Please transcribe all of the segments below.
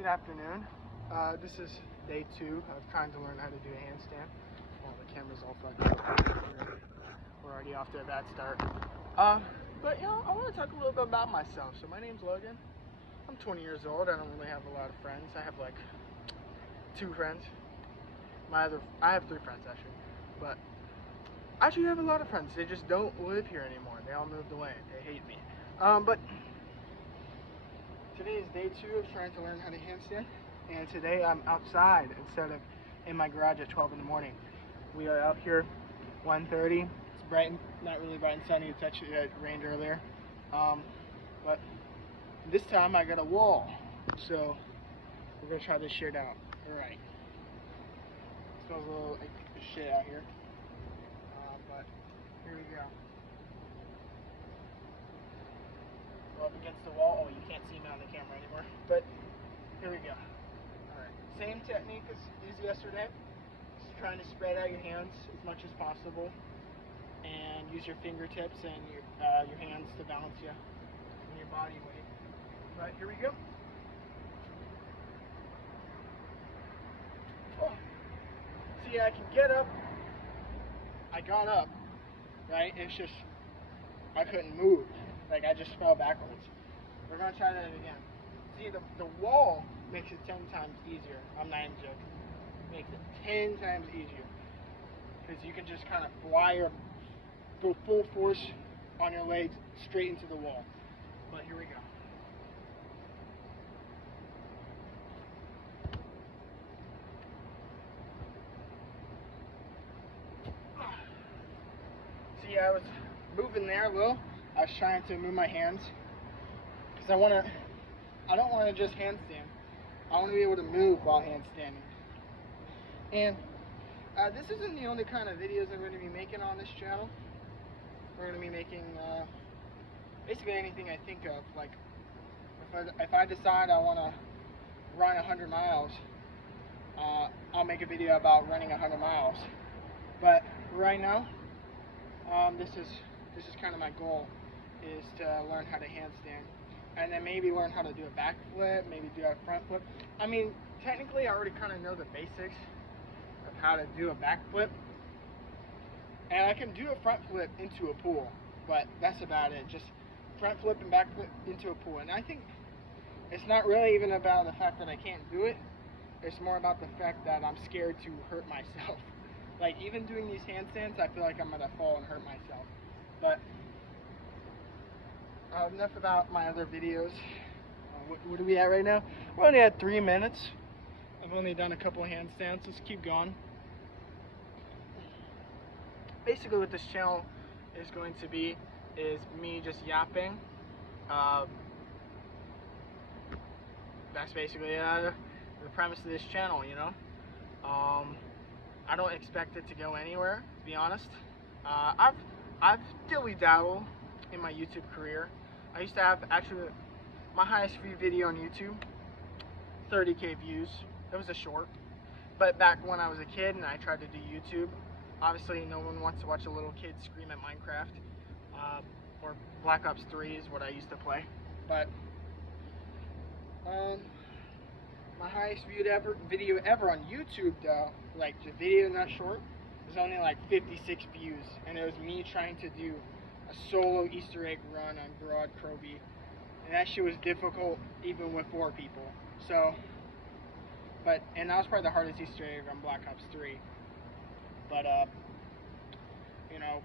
Good afternoon. This is day 2 of trying to learn how to do a handstand. Well, the camera's all fucked up. We're already off to a bad start. But you know, I want to talk a little bit about myself. So my name's Logan. I'm 20 years old. I don't really have a lot of friends. I have like 2 friends. I have 3 friends actually. But I actually have a lot of friends. They just don't live here anymore. They all moved away. They hate me. But today is day 2 of trying to learn how to handstand, and today I'm outside instead of in my garage at 12 in the morning. We are out here 1:30. It's bright, not really bright and sunny. It rained earlier, but this time I got a wall, so we're gonna try this shit out. All right. Smells a little like shit out here, but here we go. Up against the wall. Oh, you can't see me on the camera anymore. But here we go. Alright. Same technique as yesterday. Just trying to spread out your hands as much as possible. And use your fingertips and your hands to balance you and your body weight. But here we go. Oh. See, I can get up. I got up. Right? It's just I couldn't move. Like, I just fell backwards. We're going to try that again. See, the wall makes it 10 times easier. I'm not even joking. Makes it 10 times easier. Because you can just kind of fly or go full force on your legs straight into the wall. But here we go. See, I was moving there a little. I was trying to move my hands because I don't want to just handstand. I want to be able to move while handstanding. And this isn't the only kind of videos I'm going to be making on this channel. We're going to be making basically anything I think of. Like if I decide I want to run 100 miles, I'll make a video about running 100 miles. But right now, this is kind of my goal, is to learn how to handstand, and then maybe learn how to do a back flip, maybe do a front flip. I mean, technically I already kind of know the basics of how to do a back flip, and I can do a front flip into a pool, but that's about it. Just front flip and back flip into a pool. And I think it's not really even about the fact that I can't do it, it's more about the fact that I'm scared to hurt myself. Like, even doing these handstands, I feel like I'm gonna fall and hurt myself. But enough about my other videos. What are we at right now? We're only at 3 minutes. I've only done a couple of handstands. Let's keep going. Basically, what this channel is going to be is me just yapping. That's basically the premise of this channel, you know. I don't expect it to go anywhere, to be honest. I've dilly-dabbled in my YouTube career. I used to have, actually, my highest view video on YouTube, 30K views. It was a short. But back when I was a kid and I tried to do YouTube, obviously no one wants to watch a little kid scream at Minecraft. Or Black Ops 3 is what I used to play. But my highest viewed video ever on YouTube, though, like the video not short, was only like 56 views, and it was me trying to do a solo Easter egg run on Broad Croby, and that shit was difficult even with 4 people. So, and that was probably the hardest Easter egg on Black Ops 3. But you know,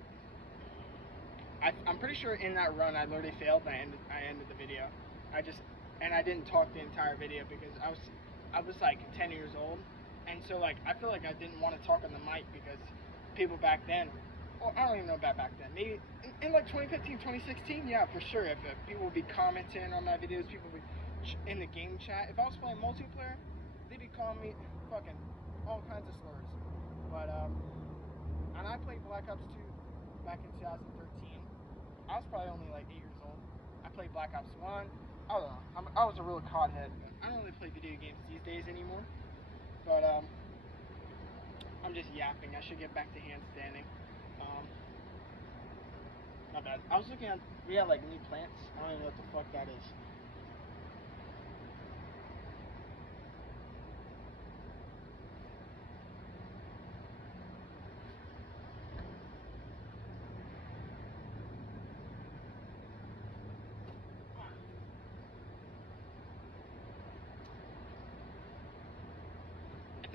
I'm pretty sure in that run I literally failed and I ended the video. And I didn't talk the entire video because I was like 10 years old, and so like I feel like I didn't want to talk on the mic because people back then, well, I don't even know about back then, maybe in like 2015, 2016, yeah, for sure, if people would be commenting on my videos, people would in the game chat, if I was playing multiplayer, they'd be calling me fucking all kinds of slurs. But and I played Black Ops 2 back in 2013. I was probably only like 8 years old. I played Black Ops 1. I don't know. I was a real codhead, but I don't really play video games these days anymore. But I'm just yapping. I should get back to handstanding. Not bad. I was looking at, we have like new plants. I don't even know what the fuck that is.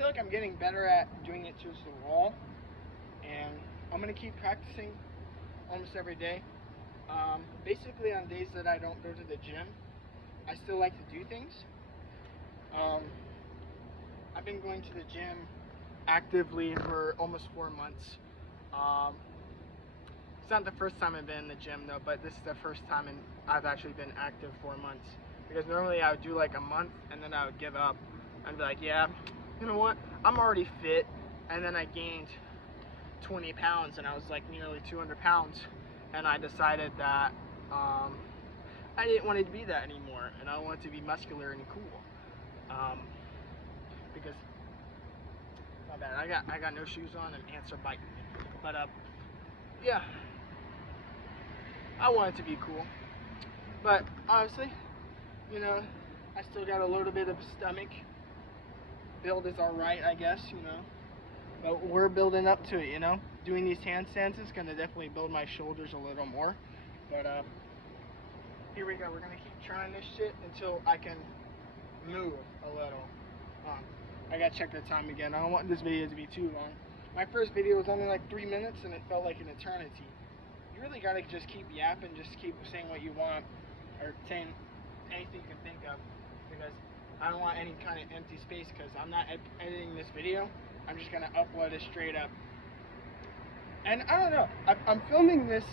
feel like I'm getting better at doing it towards the wall, and I'm gonna keep practicing almost every day. Basically, on days that I don't go to the gym, I still like to do things. I've been going to the gym actively for almost 4 months. It's not the first time I've been in the gym though, but this is the first time I've actually been active 4 months. Because normally I would do like a month and then I would give up. I'd be like, yeah, you know what? I'm already fit. And then I gained 20 pounds and I was like nearly 200 pounds. And I decided that I didn't want it to be that anymore. And I wanted to be muscular and cool. Because, my bad, I got no shoes on and ants are biting me. But yeah, I want it to be cool. But honestly, you know, I still got a little bit of a stomach. Build is alright, I guess, you know. But we're building up to it, you know. Doing these handstands is gonna definitely build my shoulders a little more. But here we go. We're gonna keep trying this shit until I can move a little. I gotta check the time again. I don't want this video to be too long. My first video was only like 3 minutes and it felt like an eternity. You really gotta just keep yapping, just keep saying what you want, or saying anything you can think of, because I don't want any kind of empty space, because I'm not editing this video. I'm just gonna upload it straight up. And I don't know, I'm filming this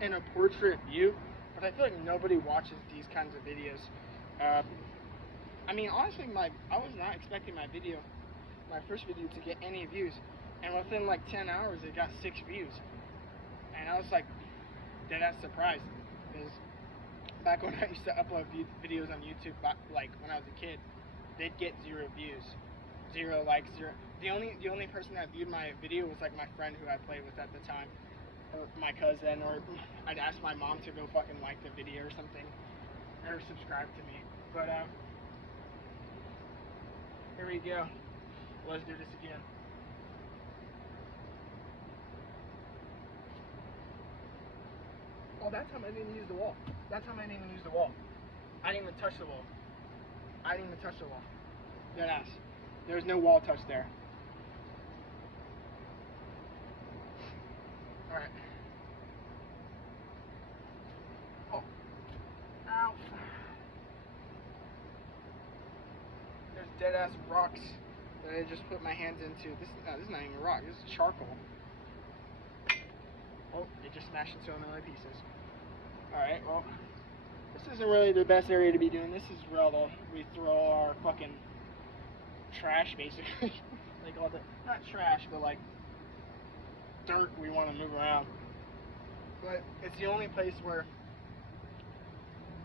in a portrait view, but I feel like nobody watches these kinds of videos. I mean, honestly, I was not expecting my first video to get any views, and within like 10 hours it got 6 views, and I was like, dead-ass surprised, because back when I used to upload videos on YouTube, like when I was a kid, they'd get 0 views, 0 likes, 0. The only person that viewed my video was like my friend who I played with at the time, or my cousin, or I'd ask my mom to go fucking like the video or something, or subscribe to me. But here we go. Let's do this again. Oh, that time I didn't even use the wall. That time I didn't even use the wall. I didn't even touch the wall. I didn't even touch the wall. Dead ass. There was no wall touch there. Alright. Oh. Ow. There's dead ass rocks that I just put my hands into. This is not even a rock. This is charcoal. Oh, it just smashed into a million pieces. Alright, well, this isn't really the best area to be doing. This is where we throw our fucking trash, basically. Like all the, not trash, but like dirt we want to move around. But it's the only place where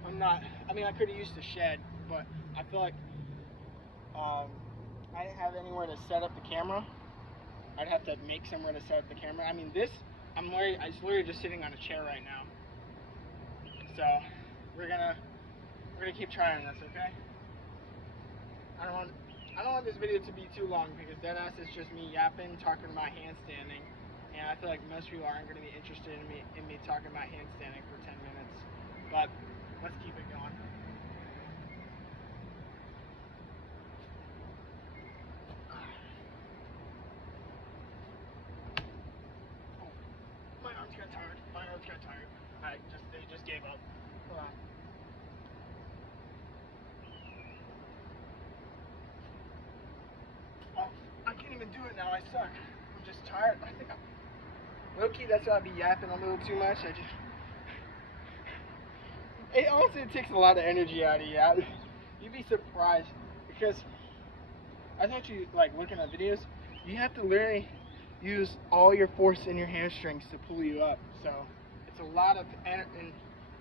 I'm not, I mean, I could have used the shed, but I feel like I didn't have anywhere to set up the camera. I'd have to make somewhere to set up the camera. I mean, this, I'm literally just sitting on a chair right now. So we're gonna keep trying this, okay? I don't want this video to be too long, because deadass is just me yapping, talking about handstanding, and I feel like most people aren't gonna be interested in me talking about handstanding for 10 minutes. But let's keep it going. My arms got tired. They just gave up. Hold on. Oh, I can't even do it now. I suck. I'm just tired. I think low-key, that's why I be yapping a little too much. It honestly takes a lot of energy out of you. You'd be surprised, because I thought you, like, looking at videos, you have to literally use all your force in your hamstrings to pull you up. So it's a lot of, and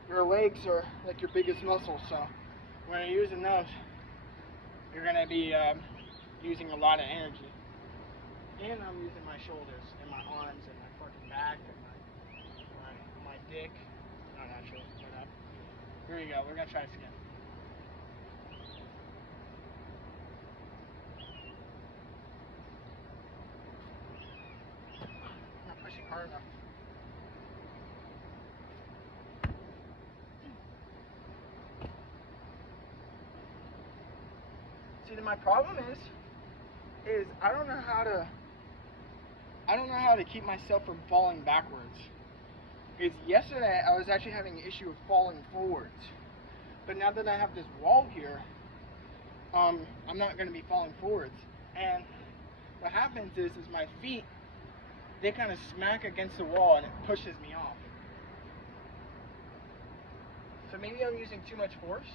your legs are like your biggest muscle. So when you're using those, you're gonna be using a lot of energy. And I'm using my shoulders and my arms and my fucking back and my dick. No, not shoulders, but here we go. We're gonna try this again. I'm not pushing hard enough. See, my problem is is I don't know how to keep myself from falling backwards. Because yesterday I was actually having an issue of falling forwards. But now that I have this wall here, I'm not going to be falling forwards. And what happens is my feet, they kind of smack against the wall and it pushes me off. So maybe I'm using too much force.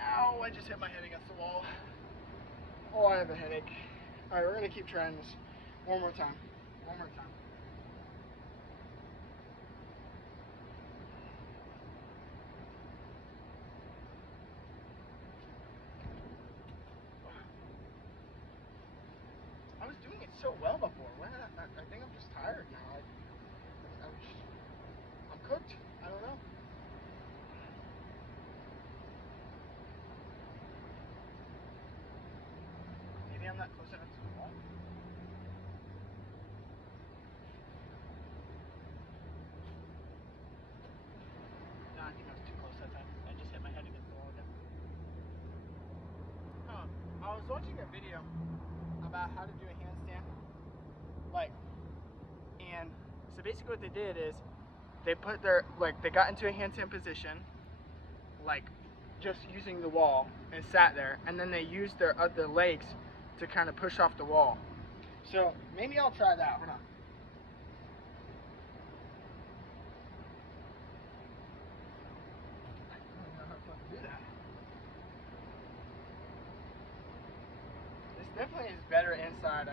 Ow, I just hit my head against the wall. Oh, I have a headache. Alright, we're going to keep trying this one more time. One more time. I was doing it so well before. I think I'm just tired now. I'm cooked. I don't know. Maybe I'm not close enough to the wall. No, I think I was too close that time. I just hit my head against the wall again. I was watching a video about how to do a handstand. And so basically what they did is they put they got into a handstand position, just using the wall, and sat there, and then they used their legs to kind of push off the wall. So maybe I'll try that. Hold on. I don't know how to do that. This definitely is better inside.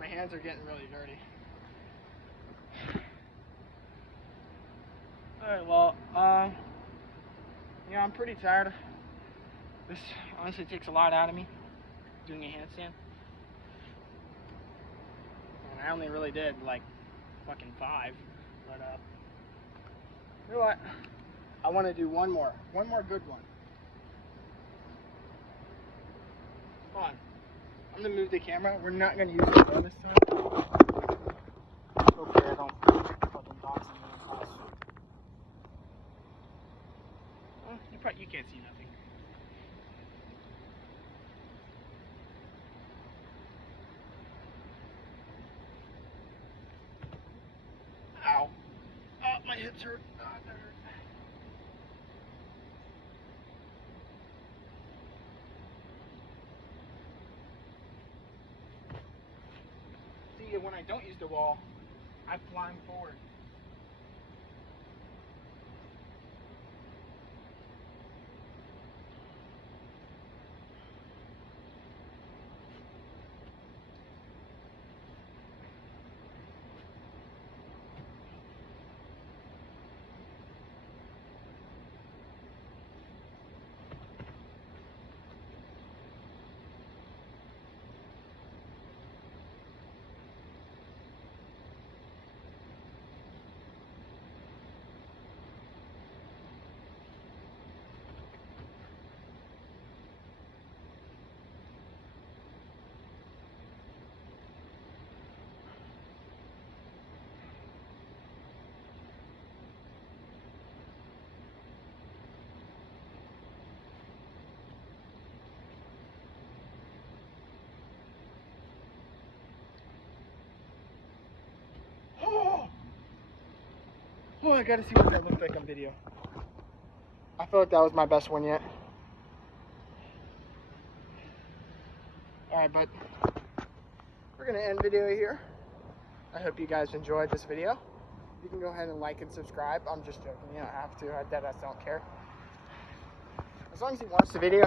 My hands are getting really dirty. Alright, well, I'm pretty tired. This honestly takes a lot out of me, doing a handstand. And I only really did fucking 5. But you know what? I want to do one more good one. Hold on. I'm gonna move the camera. We're not gonna use the phone this time. Okay, I don't fucking dogs in the house. Well, you can't see nothing. Ow. Oh, my hips hurt. Oh, that hurt. See, when I don't use the wall, I climb forward. Oh, I gotta see what that looked like on video. I feel like that was my best one yet. Alright, but we're gonna end video here. I hope you guys enjoyed this video. You can go ahead and like and subscribe. I'm just joking, you don't have to. I deadass don't care. As long as you watch the video,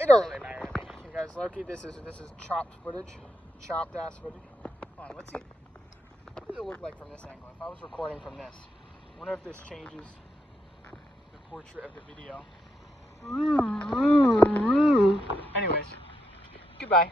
it don't really matter to me. You guys, Loki, this is chopped footage. Chopped ass footage. Hold on, let's see. What does it look like from this angle? If I was recording from this, I wonder if this changes the portrait of the video. Anyways, goodbye.